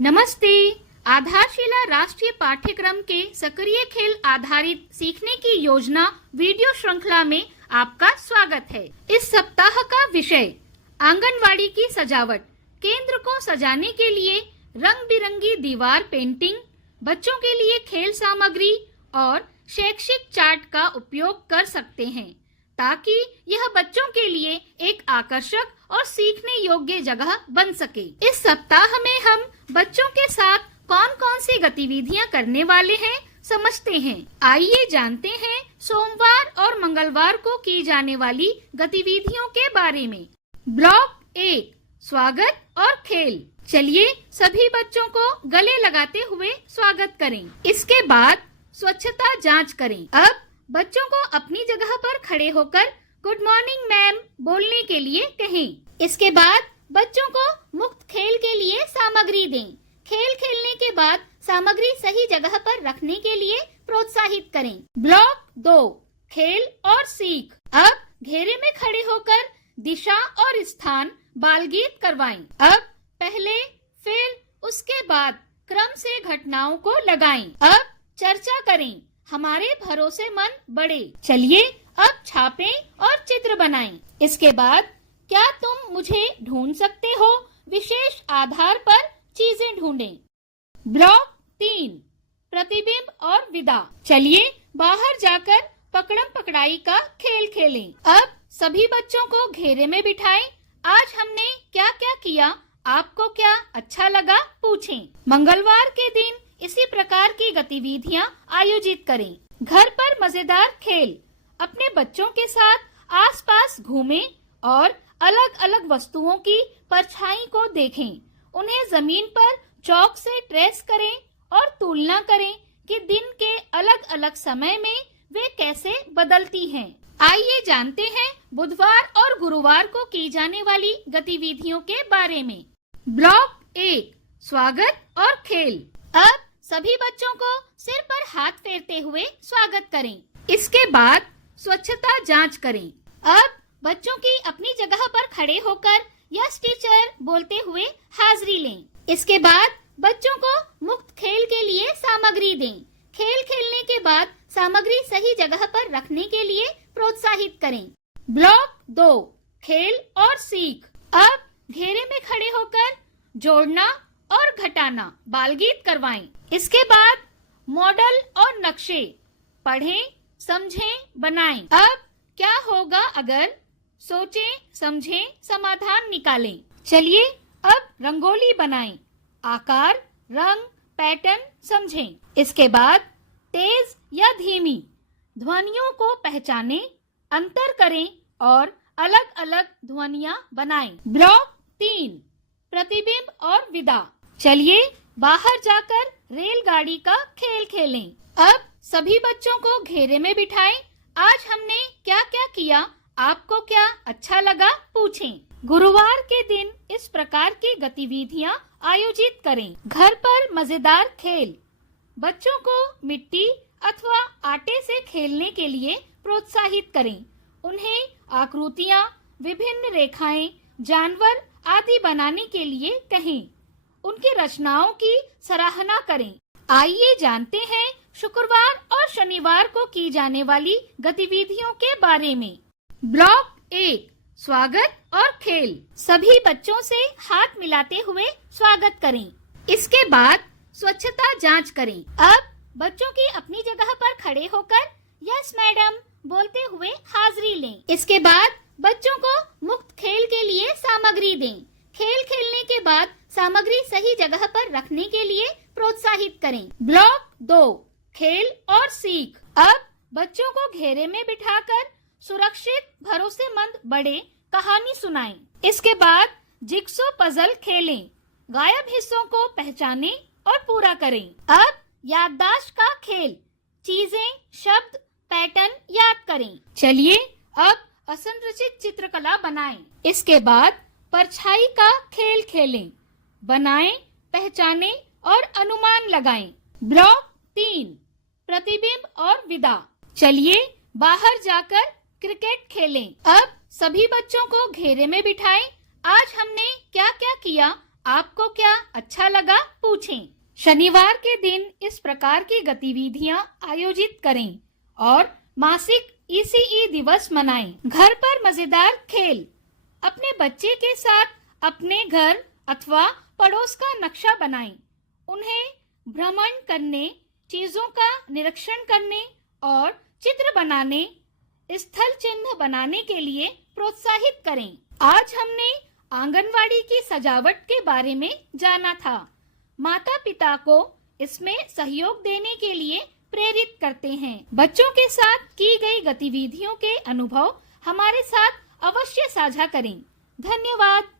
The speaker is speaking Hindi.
नमस्ते। आधारशिला राष्ट्रीय पाठ्यक्रम के सक्रिय खेल आधारित सीखने की योजना वीडियो श्रृंखला में आपका स्वागत है। इस सप्ताह का विषय आंगनवाड़ी की सजावट। केंद्र को सजाने के लिए रंग बिरंगी दीवार पेंटिंग, बच्चों के लिए खेल सामग्री और शैक्षिक चार्ट का उपयोग कर सकते हैं ताकि यह बच्चों के लिए एक आकर्षक और सीखने योग्य जगह बन सके। इस सप्ताह में हम बच्चों के साथ कौन-कौन सी गतिविधियां करने वाले हैं समझते हैं। आइए जानते हैं सोमवार और मंगलवार को की जाने वाली गतिविधियों के बारे में। ब्लॉक 1 स्वागत और खेल। चलिए सभी बच्चों को गले लगाते हुए स्वागत करें। इसके बाद स्वच्छता जांच करें। अब बच्चों को अपनी जगह पर खड़े होकर गुड मॉर्निंग मैम बोलने के लिए कहें। इसके बाद बच्चों को मुक्त खेल के लिए सामग्री दें। खेल खेलने के बाद सामग्री सही जगह पर रखने के लिए प्रोत्साहित करें। ब्लॉक 2 खेल और सीख। अब घेरे में खड़े होकर दिशा और स्थान बाल गीत करवाएं। अब पहले फिर उसके बाद क्रम से घटनाओं को लगाएं। अब चर्चा करें। हमारे भरोसेमंद बड़े। चलिए अब छापें और चित्र बनाएं। इसके बाद क्या तुम मुझे ढूंढ सकते हो विशेष आधार पर चीजें ढूंढें। ब्लॉक 3 प्रतिबिंब और विदा। चलिए बाहर जाकर पकड़म पकड़ाई का खेल खेलें। अब सभी बच्चों को घेरे में बिठाएं। आज हमने क्या क्या किया, आपको क्या अच्छा लगा पूछें। मंगलवार के दिन इसी प्रकार की गतिविधियां आयोजित करें। घर पर मजेदार खेल। अपने बच्चों के साथ आसपास घूमें और अलग अलग वस्तुओं की परछाई को देखें। उन्हें जमीन पर चौक से ट्रेस करें और तुलना करें कि दिन के अलग अलग समय में वे कैसे बदलती हैं। आइए जानते हैं बुधवार और गुरुवार को की जाने वाली गतिविधियों के बारे में। ब्लॉक 1 स्वागत और खेल। अब सभी बच्चों को सिर पर हाथ फेरते हुए स्वागत करें। इसके बाद स्वच्छता जांच करें। अब बच्चों की अपनी जगह पर खड़े होकर यस टीचर बोलते हुए हाजिरी लें। इसके बाद बच्चों को मुक्त खेल के लिए सामग्री दें। खेल खेलने के बाद सामग्री सही जगह पर रखने के लिए प्रोत्साहित करें। ब्लॉक 2 खेल और सीख। अब घेरे में खड़े होकर जोड़ना और घटाना बाल गीत करवाएं। इसके बाद मॉडल और नक्शे पढ़ें, समझें, बनाएं। अब क्या होगा अगर सोचें, समझें, समाधान निकालें। चलिए अब रंगोली बनाएं। आकार, रंग, पैटर्न समझें। इसके बाद तेज या धीमी ध्वनियों को पहचानें, अंतर करें और अलग अलग ध्वनियां बनाएं। ब्लॉक 3 प्रतिबिंब और विदा। चलिए बाहर जाकर रेलगाड़ी का खेल खेलें। अब सभी बच्चों को घेरे में बिठाएं। आज हमने क्या क्या किया, आपको क्या अच्छा लगा पूछें। गुरुवार के दिन इस प्रकार की गतिविधियां आयोजित करें। घर पर मजेदार खेल। बच्चों को मिट्टी अथवा आटे से खेलने के लिए प्रोत्साहित करें। उन्हें आकृतियां, विभिन्न रेखाएं, जानवर आदि बनाने के लिए कहें। उनकी रचनाओं की सराहना करें। आइए जानते हैं शुक्रवार और शनिवार को की जाने वाली गतिविधियों के बारे में। ब्लॉक 1 स्वागत और खेल। सभी बच्चों से हाथ मिलाते हुए स्वागत करें। इसके बाद स्वच्छता जांच करें। अब बच्चों की अपनी जगह पर खड़े होकर यस मैडम बोलते हुए हाजिरी लें। इसके बाद बच्चों को मुक्त खेल के लिए सामग्री दें। खेल खेलने के बाद सामग्री सही जगह पर रखने के लिए प्रोत्साहित करें। ब्लॉक 2 खेल और सीख। अब बच्चों को घेरे में बिठाकर सुरक्षित भरोसेमंद बड़े कहानी सुनाएं। इसके बाद जिग्सो पजल खेलें। गायब हिस्सों को पहचानें और पूरा करें। अब याददाश्त का खेल। चीजें, शब्द, पैटर्न याद करें। चलिए अब असंरचित चित्रकला बनाएं। इसके बाद परछाई का खेल खेलें। बनाएं, पहचानें और अनुमान लगाएं। ब्लॉक 3 प्रतिबिंब और विदा। चलिए बाहर जाकर क्रिकेट खेलें। अब सभी बच्चों को घेरे में बिठाएं। आज हमने क्या क्या किया, आपको क्या अच्छा लगा, पूछें। शनिवार के दिन इस प्रकार की गतिविधियां आयोजित करें और मासिक ECE दिवस मनाएं। घर पर मजेदार खेल। अपने बच्चे के साथ अपने घर अथवा पड़ोस का नक्शा बनाएं। उन्हें भ्रमण करने, चीजों का निरीक्षण करने और चित्र बनाने, स्थल चिन्ह बनाने के लिए प्रोत्साहित करें। आज हमने आंगनवाड़ी की सजावट के बारे में जाना था। माता पिता को इसमें सहयोग देने के लिए प्रेरित करते हैं। बच्चों के साथ की गई गतिविधियों के अनुभव हमारे साथ अवश्य साझा करें। धन्यवाद।